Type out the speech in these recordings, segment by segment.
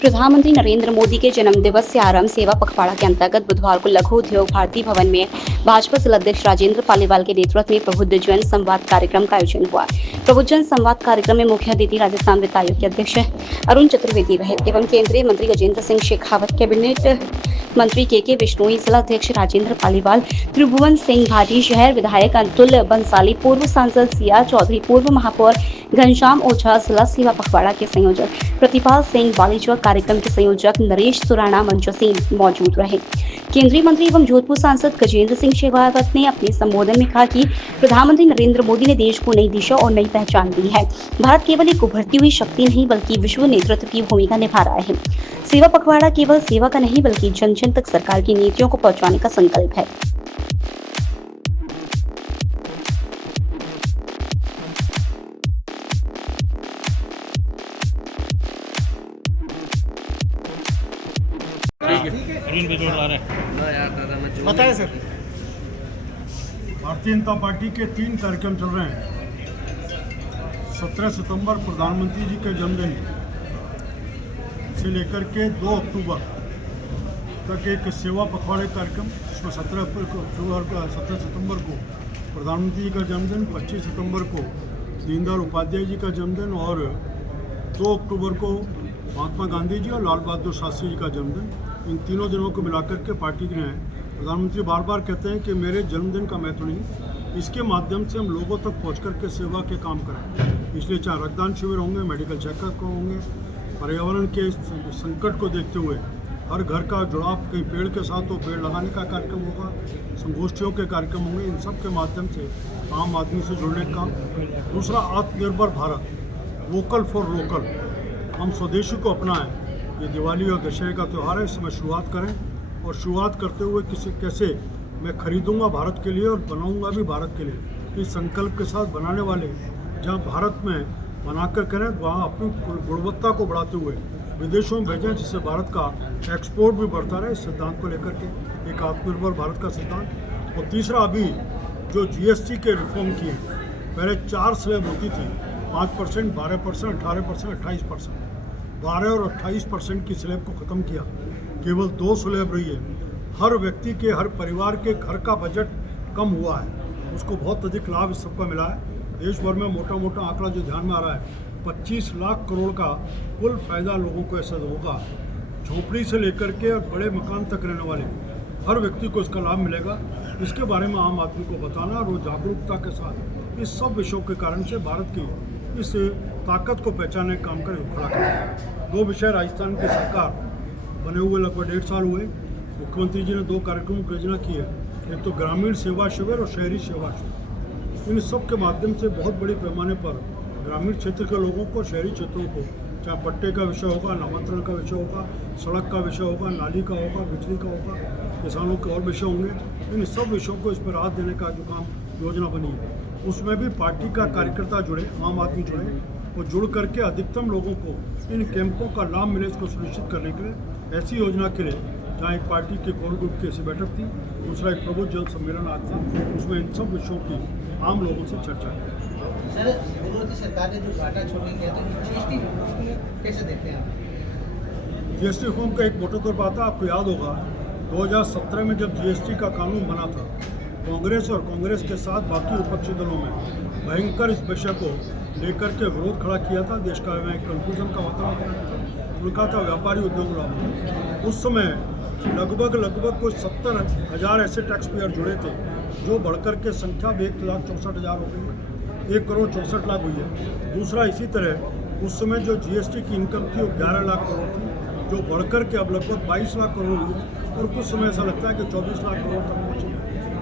प्रधानमंत्री नरेंद्र मोदी के जन्म दिवस से आरंभ सेवा पखवाड़ा के अंतर्गत बुधवार को लघु उद्योग भारती भवन में भाजपा जिलाध्यक्ष राजेंद्र पालीवाल के नेतृत्व में प्रबुद्ध जन संवाद कार्यक्रम का आयोजन हुआ। प्रबुद्ध जन संवाद कार्यक्रम में मुख्य अतिथि राजस्थान वित्त आयोग के अध्यक्ष अरुण चतुर्वेदी रहे एवं केंद्रीय मंत्री गजेंद्र सिंह शेखावत, कैबिनेट मंत्री के बिश्नोई, जिलाध्यक्ष राजेंद्र पालीवाल, त्रिभुवन सिंह भाटी, शहर विधायक अतुल बंसाली, पूर्व सांसद सिया चौधरी, पूर्व महापौर घनश्याम ओझा, जिला सेवा पखवाड़ा के संयोजक प्रतिपाल सिंह बालीचौर, कार्यक्रम के संयोजक नरेश सुराना, मंजू सिंह मौजूद रहे। केंद्रीय मंत्री एवं जोधपुर सांसद गजेंद्र सिंह शेखावत ने अपने संबोधन में कहा कि प्रधानमंत्री नरेंद्र मोदी ने देश को नई दिशा और नई पहचान दी है। भारत केवल एक उभरती हुई शक्ति नहीं बल्कि विश्व नेतृत्व की भूमिका निभा रहा है। सेवा पखवाड़ा केवल सेवा का नहीं बल्कि जन जन तक सरकार की नीतियों को पहुंचाने का संकल्प है। बताएं सर। भारतीय जनता पार्टी के 3 कार्यक्रम चल रहे हैं। 17 सितंबर प्रधानमंत्री जी के जन्मदिन से लेकर के 2 अक्टूबर तक एक सेवा पखवाड़े कार्यक्रम, इसमें 17 सितंबर को प्रधानमंत्री जी का जन्मदिन, 25 सितंबर को दीनदयाल उपाध्याय जी का जन्मदिन और 2 अक्टूबर को महात्मा गांधी जी और लाल बहादुर शास्त्री जी का जन्मदिन। इन तीनों दिनों को मिलाकर के पार्टी ने, प्रधानमंत्री बार बार कहते हैं कि मेरे जन्मदिन का महत्व नहीं, इसके माध्यम से हम लोगों तक पहुंच करके सेवा के काम करें। इसलिए चाहे रक्तदान शिविर होंगे, मेडिकल चेकअप होंगे, पर्यावरण के संकट को देखते हुए हर घर का जुड़ाव कहीं पेड़ के साथ हो, पेड़ लगाने का कार्यक्रम होगा, संगोष्ठियों के कार्यक्रम होंगे। इन सब के माध्यम से आम आदमी से जुड़ने का काम। दूसरा, आत्मनिर्भर भारत, वोकल फॉर लोकल, हम स्वदेशी को अपनाएं। ये दिवाली और दशहरे का त्यौहार है, इसमें शुरुआत करें और शुरुआत करते हुए कैसे मैं खरीदूंगा भारत के लिए और बनाऊंगा भी भारत के लिए, इस संकल्प के साथ बनाने वाले जहां भारत में बनाकर करें वहां अपनी गुणवत्ता को बढ़ाते हुए विदेशों में भेजें, जिससे भारत का एक्सपोर्ट भी बढ़ता रहे। इस सिद्धांत को लेकर के एक आत्मनिर्भर भारत का सिद्धांत। और तीसरा, अभी जो GST के रिफॉर्म किए, पहले 4 स्लैब होती थी, 5%, 12%, 18%, 28%। 12 और 28% की स्लैब को ख़त्म किया, केवल 2 स्लैब रही है। हर व्यक्ति के, हर परिवार के घर का बजट कम हुआ है, उसको बहुत अधिक लाभ इस सबका मिला है। देश भर में मोटा मोटा आंकड़ा जो ध्यान में आ रहा है, 25 लाख करोड़ का कुल फायदा लोगों को ऐसा होगा। झोपड़ी से लेकर के और बड़े मकान तक रहने वाले हर व्यक्ति को इसका लाभ मिलेगा। इसके बारे में आम आदमी को बताना और वो जागरूकता के साथ इस सब विषयों के कारण से भारत की इस ताकत को पहचानने का काम कर खड़ा करें। 2 विषय राजस्थान की सरकार बने हुए लगभग 1.5 साल हुए। मुख्यमंत्री जी ने 2 कार्यक्रमों की योजना की है, एक तो ग्रामीण सेवा शिविर और शहरी सेवा शिविर। इन सब के माध्यम से बहुत बड़े पैमाने पर ग्रामीण क्षेत्र के लोगों को, शहरी क्षेत्रों को, चाहे पट्टे का विषय होगा, नामांतरण का विषय होगा, सड़क का विषय होगा, नाली का होगा, बिजली का होगा, किसानों के और विषय होंगे। इन सब विषयों को इस पर राहत देने का जो काम योजना बनी है, उसमें भी पार्टी का कार्यकर्ता जुड़े, आम आदमी जुड़े और जुड़ करके अधिकतम लोगों को इन कैंपों का लाभ मिले, इसको सुनिश्चित करने के लिए ऐसी योजना के लिए जहाँ एक पार्टी के कोर ग्रुप की ऐसी बैठक थी, दूसरा एक प्रबुद्ध जन सम्मेलन आज था, उसमें इन सब विषयों की आम लोगों से चर्चा की। सर, विरोधी सरकार ने जो घाटा छोड़ने किया तो GST कैसे देखते हैं? GST रिफॉर्म का एक मोटा तौर पर आता, आपको याद होगा 2017 में जब GST का कानून बना था, कांग्रेस और कांग्रेस के साथ बाकी विपक्षी दलों में भयंकर इस विषय को लेकर के विरोध खड़ा किया था। देश का में कन्फ्यूजन का वातावरण था, उनका था व्यापारी उद्योग लाभ। उस समय लगभग कुछ 70,000 ऐसे टैक्स पेयर जुड़े थे, जो बढ़कर के संख्या भी 1,64,000 हो गई है, 1,64,00,000 हुई है। दूसरा, इसी तरह उस समय जो GST की इनकम थी वो 11 लाख करोड़ थी, जो बढ़कर के अब लगभग 22 लाख करोड़ हुई है और कुछ समय ऐसा लगता है कि 24 लाख करोड़ तक पहुँची,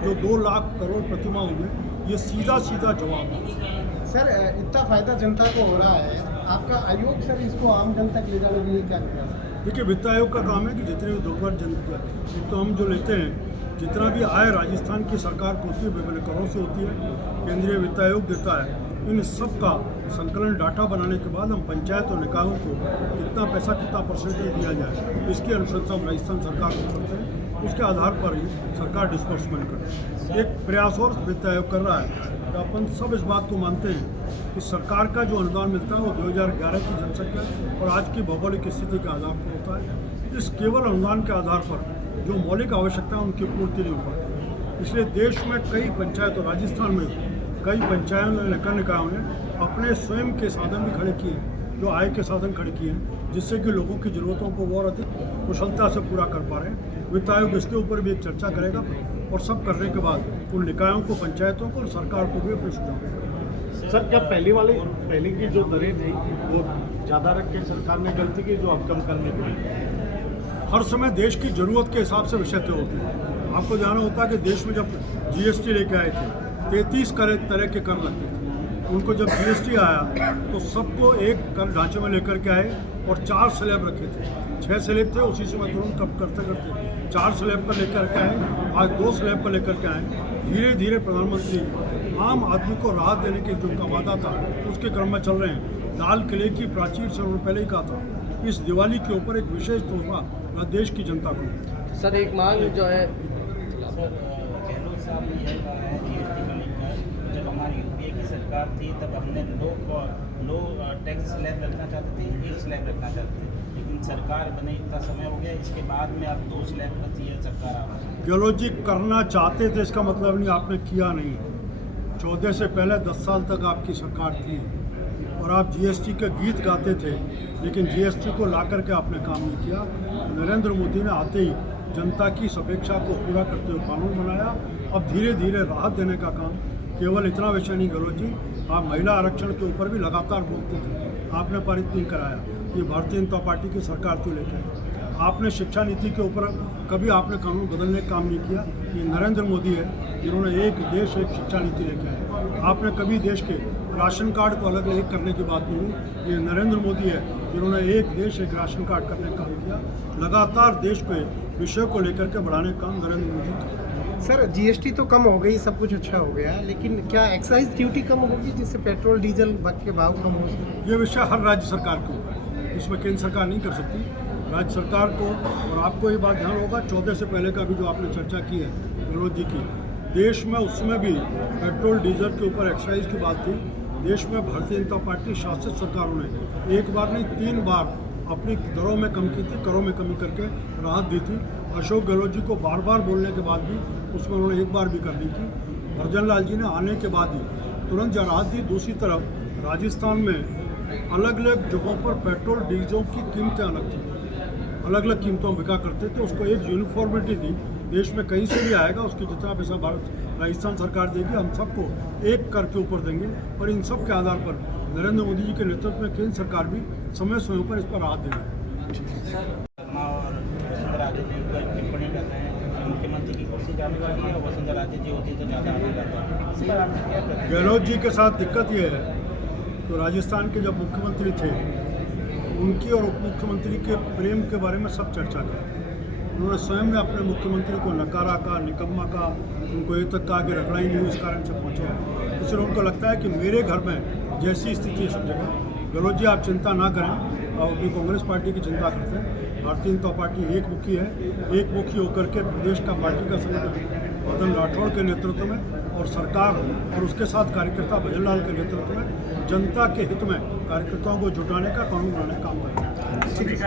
जो 2 लाख करोड़ प्रतिमाह हुए। ये सीधा जवाब है। सर, इतना फायदा जनता को हो रहा है, आपका आयोग सर इसको आम जन तक ले जाने के लिए क्या किया? देखिए, वित्त आयोग का काम है कि जितने भी दुर्बल जनता, एक तो हम जो लेते हैं, जितना भी आय राजस्थान की सरकार को होती है विभिन्न करों से होती है, केंद्रीय वित्त आयोग देता है। इन सब का संकलन डाटा बनाने के बाद हम पंचायत और निकायों को कितना पैसा, कितना परसेंटेज दिया जाए, इसकी अनुशंसा हम राजस्थान सरकार को करते हैं। उसके आधार पर ही सरकार डिस्बर्समेंट करती है। एक प्रयास और वित्त आयोग कर रहा है, अपन सब इस बात को मानते हैं कि सरकार का जो अनुदान मिलता है वो 2011 की जनसंख्या और आज की भौगोलिक स्थिति के आधार पर होता है। इस केवल अनुदान के आधार पर जो मौलिक आवश्यकता है उनकी पूर्ति नहीं हो पाती। इसलिए देश में कई पंचायत और राजस्थान में कई पंचायत नगर निकायों ने अपने स्वयं के साधन भी खड़े किए हैं, जो आय के साधन खड़े किए हैं, जिससे कि लोगों की ज़रूरतों को और अधिक कुशलता से पूरा कर पा रहे हैं। वित्त आयोग इसके ऊपर भी एक चर्चा करेगा और सब करने के बाद उन निकायों को, पंचायतों को और सरकार को भी अपने सुझाव देगा। सर, क्या पहले की जो दरें थी वो ज़्यादा रख के सरकार ने गलती की, जो अब कम करने के लिए? हर समय देश की ज़रूरत के हिसाब से विषय तय होती है। आपको जानना होता है कि देश में जब GST लेके आए थे 33 तरह के कर लगते थे। उनको जब GST आया तो सबको एक कर ढांचे में लेकर के आए और 4 स्लैब रखे थे। 6 स्लैब थे, उसी से मैं तुरंत कब करते 4 स्लैब पर लेकर के आए, आज 2 स्लैब पर लेकर के आए। धीरे धीरे प्रधानमंत्री आम आदमी को राहत देने के जो उनका वादा था उसके क्रम में चल रहे हैं। लाल किले की प्राचीर से उन्होंने पहले ही कहा था इस दिवाली के ऊपर एक विशेष तोहफा देश की जनता को। सर, एक मांग जो है गहलोत साहब ने यह कहा है GST को लेकर, जब हमारी UPA की सरकार थी तब हमने लो टैक्स स्लैब रखना चाहते थे, 1 स्लैब रखना चाहते थे, लेकिन सरकार बने इतना समय हो गया, इसके बाद में अब 2 स्लैब रखती है सरकार। आप गहलोत जी करना चाहते थे इसका मतलब नहीं आपने किया नहीं। 14 से पहले 10 साल तक आपकी सरकार थी और आप GST के गीत गाते थे, लेकिन GST को ला करके आपने काम नहीं किया। नरेंद्र मोदी ने आते ही जनता की इस अपेक्षा को पूरा करते हुए कानून बनाया। अब धीरे धीरे राहत देने का काम, केवल इतना विषय नहीं गहलोत जी, आप महिला आरक्षण के ऊपर भी लगातार बोलते थे, आपने पारित नहीं कराया। ये भारतीय जनता पार्टी की सरकार तो लेकर आपने शिक्षा नीति के ऊपर कभी आपने कानून बदलने का काम नहीं किया। ये नरेंद्र मोदी है जिन्होंने एक देश एक शिक्षा नीति लेके आए। आपने कभी देश के राशन कार्ड को अलग अलग करने की बात नहीं हुई। ये नरेंद्र मोदी है जिन्होंने एक देश एक राशन कार्ड करने का काम किया। लगातार देश पे विषय को लेकर के बढ़ाने का काम नरेंद्र मोदी का। सर, GST तो कम हो गई, सब कुछ अच्छा हो गया, लेकिन क्या एक्साइज ड्यूटी कम होगी जिससे पेट्रोल डीजल के भाव कम हो? ये विषय हर राज्य सरकार के ऊपर है, इसमें केंद्र सरकार नहीं कर सकती। राज्य सरकार को, और आपको ये बात ध्यान होगा 14 से पहले का भी जो आपने चर्चा की है गहलोत जी की, देश में उसमें भी पेट्रोल डीजल के ऊपर एक्साइज की बात थी। देश में भारतीय जनता पार्टी शासित सरकारों ने एक बार नहीं 3 बार अपनी दरों में कम की थी, करों में कमी करके राहत दी थी। अशोक गहलोत जी को बार बार बोलने के बाद भी उसमें उन्होंने एक बार भी कर दी थी। भजन लाल जी ने आने के बाद ही तुरंत राहत दी। दूसरी तरफ राजस्थान में अलग अलग जगहों पर पेट्रोल डीजल की कीमतें अलग थी, अलग अलग कीमतों में बिका करते थे। उसको एक यूनिफॉर्मिटी थी, देश में कहीं से भी आएगा उसकी जितना पैसा भारत राजस्थान सरकार देगी, हम सबको एक कर के ऊपर देंगे। और इन सब के आधार पर नरेंद्र मोदी जी के नेतृत्व में केंद्र सरकार भी समय समय पर इस पर राहत देगी। और वसुंधरा राजे जी ऊपर टिप्पणी कर रहे हैं कि मुख्यमंत्री की कुर्सी जाने वाली है और वसुंधरा राजे जी होती तो ज़्यादा आगे जाता है, इस पर आप क्या कहते हैं? गहलोत जी के साथ दिक्कत ये है तो राजस्थान के जब मुख्यमंत्री थे उनकी और उप मुख्यमंत्री के प्रेम के बारे में सब चर्चा की। उन्होंने स्वयं ने अपने मुख्यमंत्री को नकारा का, निकम्मा का, उनको ये तक कहा कि रखना ही नहीं, इस कारण से पहुँचे हैं। इसलिए उनको लगता है कि मेरे घर में जैसी स्थिति है सब जगह। गहलोत जी आप चिंता ना करें, और अपनी कांग्रेस पार्टी की चिंता करते हैं। भारतीय जनता पार्टी एक मुखी है, एक मुखी होकर के प्रदेश का पार्टी का संगठन मदन राठौड़ के नेतृत्व में और सरकार और उसके साथ कार्यकर्ता भजन लाल के नेतृत्व में जनता के हित में कार्यकर्ताओं को जुटाने का, कानून बनाने का काम करें।